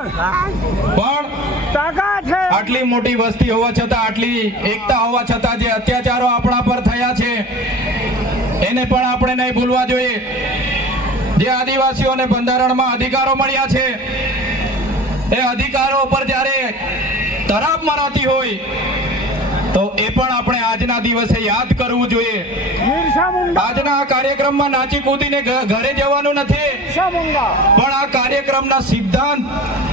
પણ આટલી મોટી વસ્તી હોવા છતાં આટલી એકતા હોવા છતાં જે અત્યાચારો આપણા પર થયા છે એને પણ આપણે નહીં ભૂલવા જોઈએ. જે આદિવાસીઓને બંધારણમાં અધિકારો મળ્યા છે એ અધિકારો પર જ્યારે તરાપ મરાતી હોય તો એ પણ આપણે આજના દિવસે યાદ કરવું જોઈએ. આજના આ કાર્યક્રમમાં નાચી કૂદીને ઘરે જવાનું નથી. પણ આ કાર્યક્રમના સિદ્ધાંત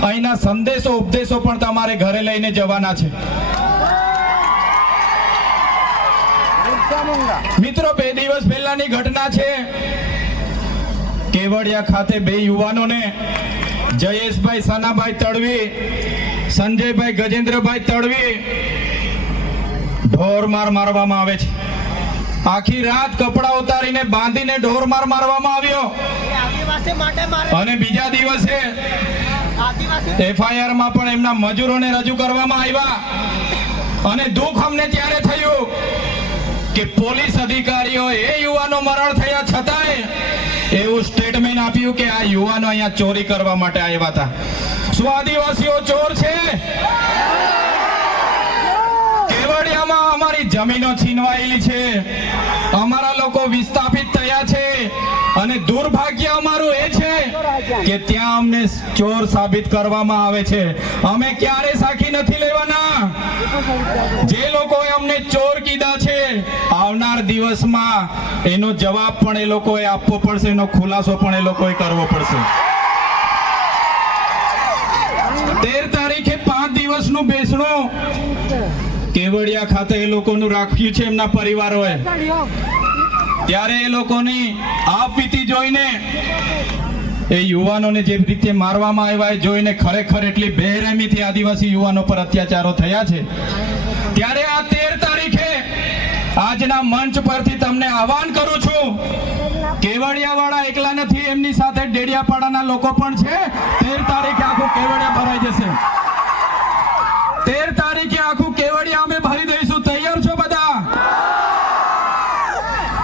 અહીંના સંદેશો ઉપદેશો પણ તમારે ઘરે લઈને જવાના છે. મિત્રો બે દિવસ પહેલાની ઘટના છે. કેવડિયા ખાતે બે યુવાનોને જયેશભાઈ સનાભાઈ તડવી સંજયભાઈ ગજેન્દ્રભાઈ તડવી ઢોર માર મારવામાં આવે છે. આખી રાત કપડા ઉતારીને બાંધીને ઢોર માર મારવામાં આવ્યો. અને બીજા દિવસે એફઆઈઆરમાં પણ એમના મજૂરોને રજૂ કરવામાં આવ્યા. અને દુઃખ અમને ત્યારે થયું કે પોલીસ અધિકારીઓ એ યુવાનો મરણ થયા છતાંય એવું સ્ટેટમેન્ટ આપ્યું કે આ યુવાનો અહીંયા ચોરી કરવા માટે આવ્યા હતા. શું આદિવાસીઓ ચોર છે? કેવડિયામાં અમારી જમીનો છીનવાયેલી છે. અમારા લોકો વિસ્થાપિત થયા છે. અને દુર્ભાગ્ય અમારું એ છે કે ત્યાં અમને ચોર સાબિત કરવામાં આવે છે. અમે ક્યારે સાખી નથી લેવાના? જે લોકોએ અમને ચોર કીધા છે, આવનાર દિવસમાં એનો જવાબ પણ એ લોકોએ આપવો પડશે, એનો ખુલાસો પણ એ લોકોએ કરવો પડશે. તેર તારીખે પાંચ દિવસનું બેસણું કેવડિયા ખાતે એ લોકોનું રાખ્યું છે એમના પરિવારોએ. ત્યારે એ લોકોની આપવીતી જોઈને એ યુવાનોને જે રીતે મારવામાં આવ્યા એ જોઈને ખરેખર એટલી બેરહેમીથી આદિવાસી યુવાનો પર અત્યાચારો થયા છે. ત્યારે આ તેર તારીખે આજના મંચ પરથી તમને આહવાન કરું છું. કેવડિયાવાળા એકલા નથી, એમની સાથે ડેડિયાપાડાના લોકો પણ છે તેર તારીખે આખું કેવડિયા ભરાઈ જશે તેર તારીખે આખું કેવડિયા અમે ભરી દઈશું તૈયાર છો બધા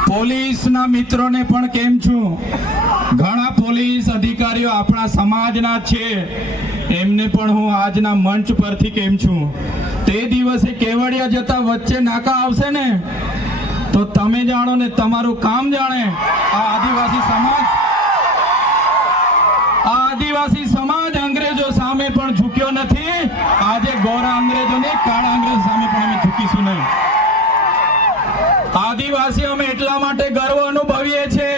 પોલીસના મિત્રોને પણ કેમ છું? ઘણા પોલીસ અધિકારીઓ આપણા સમાજના છે. એમને પણ હું આજના મંચ પરથી કેમ છું? તે દિવસે કેવડિયા જતા વચ્ચે નાકા આવશે ને? તો તમે જાણો ને તમારું કામ જાણે. આ આદિવાસી સમાજ આ આદિવાસી સમાજ અંગ્રેજો સામે પણ ઝૂક્યો નથી. આજે ગોરા અંગ્રેજો ને કાળા અંગ્રેજ સામે પણ અમે ઝૂકીશું નહીં. આદિવાસી અમે એટલા માટે ગર્વ અનુભવીએ છીએ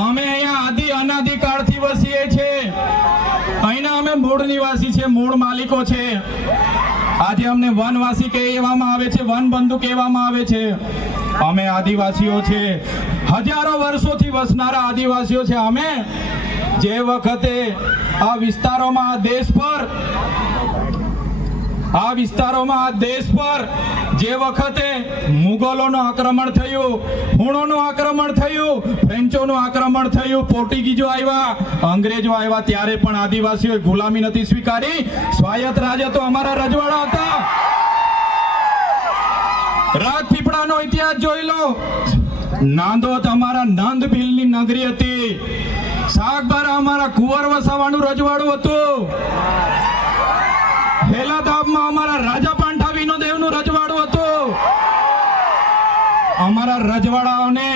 અમે અહીંયા આદિ અનાદિ કાળથી વસીએ છીએ અહીંના અમે મૂળ નિવાસી છે મૂળ માલિકો છે. આજે અમને વનવાસી કહેવામાં આવે છે, વનબંધુ કહેવામાં આવે છે. અમે આદિવાસીઓ છે. હજારો વર્ષોથી વસનારા આદિવાસીઓ છે. અમે જે વખતે આ વિસ્તારોમાં આ દેશ પર, આ વિસ્તારોમાં આ દેશ પર જે વખતે મુગલોનું આક્રમણ થયું, હુણોનું આક્રમણ થયું, ફ્રેન્ચોનું આક્રમણ થયું પોર્ટુગીઝો આવ્યા, અંગ્રેજો આવ્યા ત્યારે પણ આદિવાસીઓએ ગુલામી નથી સ્વીકારી. સ્વાયત્ત રાજા તો અમારા રજવાડા હતા. રાજપીપળાનો ઇતિહાસ જોઈ લો. નાંદોદ અમારા નંદ ભીલની નગરી હતી. સાગબારા અમારા કુંવર વસાવાનું રજવાડું હતું. હેલાદાબમાં અમારા રાજા અમારા રજવાડાઓને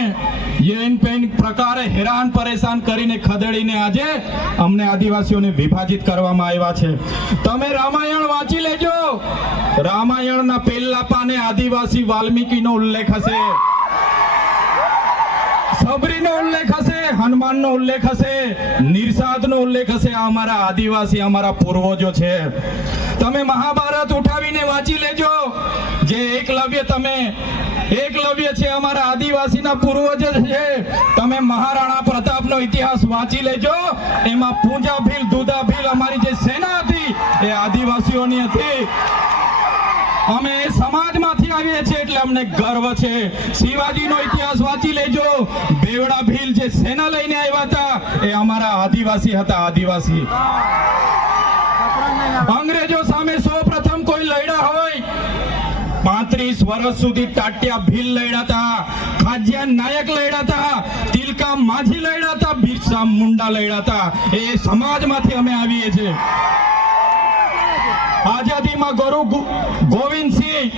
યેન પેન પ્રકારે હેરાન પરેશાન કરીને ખદેડીને આજે અમને આદિવાસીઓને વિભાજિત કરવામાં આવ્યા છે. તમે રામાયણ વાંચી લેજો. રામાયણના પહેલા પાને આદિવાસી વાલ્મીકીનો ઉલ્લેખ હશે. સબરીનો ઉલ્લેખ હશે, હનુમાનનો ઉલ્લેખ હશે, નિર્સાદનો ઉલ્લેખ હશે. અમારા આદિવાસી, અમારા પૂર્વજો છે. તમે મહાભારત ઉઠાવીને વાંચી લેજો. જે એકલવ્ય તમે, એકલવ્ય છે અમારા આદિવાસીના પૂર્વજ છે. તમે મહારાણા પ્રતાપનો ઇતિહાસ વાંચી લેજો. એમાં પૂજા ભીલ દુધા ભીલ અમારી જે સેના હતી, એ આદિવાસીઓની હતી. અમે આવીએ છીએ એટલે અમને ગર્વ છે. શિવાજીનો ઇતિહાસ વાંચી લેજો. બેવડા ભીલ જે સેના લઈને આવ્યા હતા, એ અમારા આદિવાસી હતા, આદિવાસી. અંગ્રેજો સામે સૌપ્રથમ કોઈ લડ્યા હોય, પાંત્રીસ વર્ષ સુધી ટાટિયા ભીલ લડ્યા હતા ખાજિયા નાયક લડ્યા હતા, તિલકા માઝી લડ્યા હતા, બિરસા મુંડા લડ્યા હતા. એ સમાજમાંથી અમે આવીએ છીએ. આઝાદીમાં ગુરુ ગોવિંદસિંહ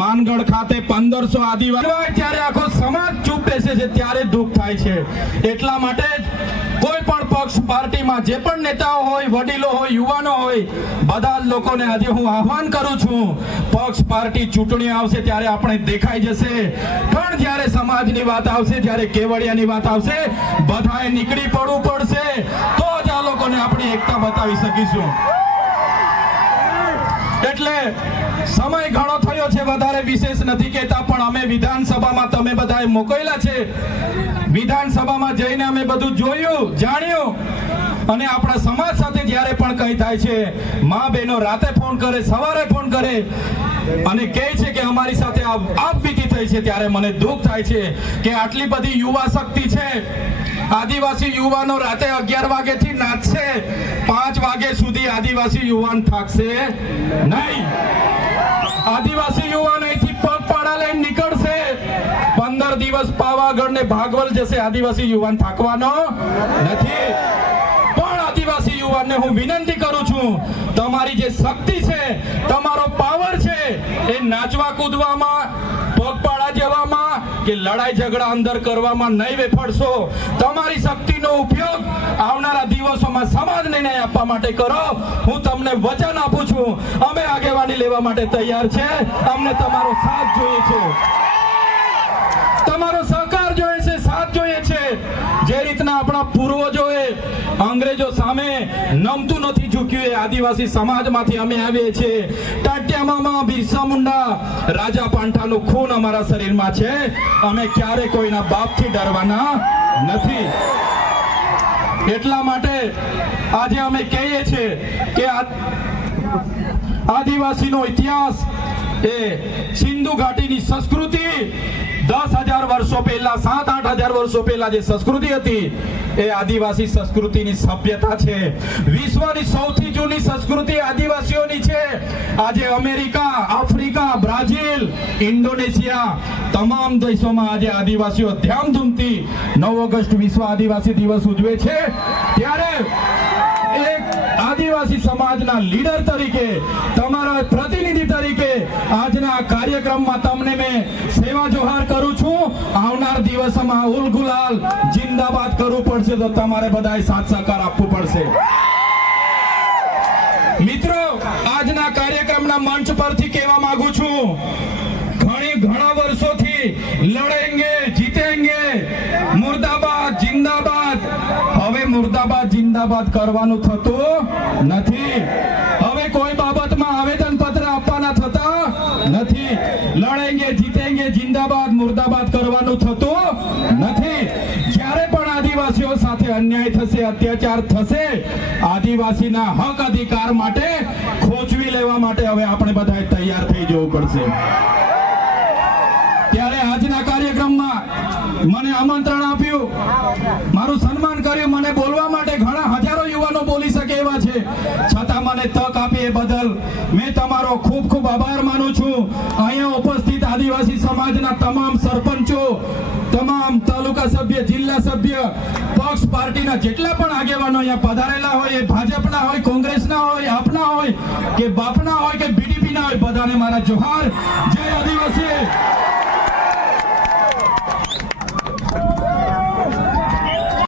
માનગઢ ખાતે પંદરસો આદિવાસી જ્યારે આખો સમાજ ચૂપ બેસે છે, ત્યારે દુઃખ થાય છે. એટલા માટે કોઈ પણ પક્ષ પાર્ટીમાં જે પણ નેતાઓ હોય, વડીલો હોય, યુવાનો હોય, બધા જ લોકોને આજે હું આહવાન કરું છું, પક્ષ પાર્ટી ચૂંટણી આવશે ત્યારે આપણે દેખાઈ જશે. પણ જ્યારે સમાજની વાત આવશે, જ્યારે કેવડિયાની વાત આવશે, બધાએ નીકળી પડવું પડશે, તો જ આ લોકોને આપણી એકતા બતાવી શકીશું. એટલે સમય ઘણો થયો છે, વધારે વિશેષ નથી કહેતા, પણ અમે વિધાનસભામાં તમે બધાએ મોકલેલા છે. વિધાનસભામાં જઈને અમે બધું જોયું, જાણ્યું. અને આપણા સમાજ સાથે જ્યારે પણ કંઈ થાય છે, મા બહેનો રાતે ફોન કરે, સવારે ફોન કરે અને કહે છે કે અમારી સાથે આપવીતી થઈ છે, ત્યારે મને દુઃખ થાય છે કે આટલી બધી યુવા શક્તિ છે. આદિવાસી યુવાનો રાતે અગિયાર વાગેથી નાચશે. પાંચ વાગે સુધી આદિવાસી યુવાન થાકશે નહીં. આદિવાસી યુવાન અહીંથી પગપાળા લઈને નીકળશે. પંદર દિવસ પાવાગઢ ને ભાગવલ જશે આદિવાસી યુવાન થાકવાનો નથી. પણ આદિવાસી યુવાનને હું વિનંતી કરું છું, તમારી જે શક્તિ છે, તમારો પાવર છે, એ નાચવા કૂદવામાં, પગપાળા જવામાં કે લડાઈ ઝઘડા અંદર કરવામાં નહીં વેફડશો તમારી શક્તિનો ઉપયોગ આવનારા દિવસોમાં સમાજને ન્યાય આપવા માટે કરો. હું તમને વચન આપું છું. અમે આગેવાની લેવા માટે તૈયાર છે. અમને તમારો સાથ જોઈએ છે. તમારો સહકાર જોઈએ છે, સાથ જોઈએ છે. જે રીતના આપણા પૂર્વજોએ અંગ્રેજો સામે નમતું નથી ઝૂક્યું એ આદિવાસી સમાજમાંથી અમે આવીએ છીએ. ટાટિયામામાં બિરસા મુંડા રાજા પાંઠાનું ખૂન અમારા શરીરમાં છે. અમે ક્યારે કોઈના બાપથી ડરવાના નથી. એટલા માટે આજે અમે કહીએ છીએ કે આદિવાસીનો ઇતિહાસ એ સિંધુ ઘાટીની સંસ્કૃતિ દસ હજાર વર્ષો પહેલા સાત આઠ હજાર વર્ષો પહેલા જે સંસ્કૃતિ હતી, એ આદિવાસી સંસ્કૃતિની સભ્યતા છે. વિશ્વની સૌથી જૂની સંસ્કૃતિ આદિવાસીઓની છે. આજે અમેરિકા, આફ્રિકા, બ્રાઝિલ, ઇન્ડોનેશિયા, તમામ દેશોમાં આજે આદિવાસીઓ ધામધૂમથી નવ ઓગસ્ટ વિશ્વ આદિવાસી દિવસ ઉજવે છે. ત્યારે એક આદિવાસી સમાજના લીડર તરીકે, તમારા પ્રતિનિધિ તરીકે આજના કાર્યક્રમમાં તમને મેં સેવા જોહાર દિવસોમાં ઉલગુલાલ જિંદાબાદ કરવું પડશે તો તમારે બધાએ સાથ સહકાર આપવું પડશે. મિત્રો, આજના કાર્યક્રમના મંચ પરથી કહેવા માંગુ છું, ઘણી ઘણા વર્ષોથી લડેંગે, જીતેંગે, મુર્દાબાદ, જિંદાબાદ. હવે મુર્દાબાદ, જિંદાબાદ કરવાનું થતું નથી. હવે કોઈ બાબતમાં આવેદન પત્ર આપવાના થતા નથી. લડેંગે, જીતેંગે, જિંદાબાદ, મુર્દાબાદ કરવાનું થતું નથી જ્યારે પણ આદિવાસીઓ સાથે અન્યાય થશે, અત્યાચાર થશે, આદિવાસીના હક અધિકાર માટે ખોચવી લેવા માટે હવે આપણે બધાએ તૈયાર થઈ જવું પડશે. ત્યારે આજના કાર્યક્રમમાં મને આમંત્રણ આપ્યું. મારું સન્માન કર્યું. મને બોલવા માટે ઘણા હજારો યુવાનો બોલી શકે એવા છે. છતાં મને તક આપી એ બદલ મેં તમારો ખૂબ ખૂબ આભાર માનું છું. અહીંયા ઉપસ્થિત આદિવાસી સમાજના તમામ સરપંચો તમામ તાલુકા સભ્ય જિલ્લા સભ્ય, પક્ષ પાર્ટીના જેટલા પણ આગેવાનો અહીંયા પધારેલા હોય, એ ભાજપના હોય, કોંગ્રેસના હોય, આપના હોય, કે બાપના હોય, કે બીડીપીના હોય, બધાને મારા જોહાર. જય આદિવાસી.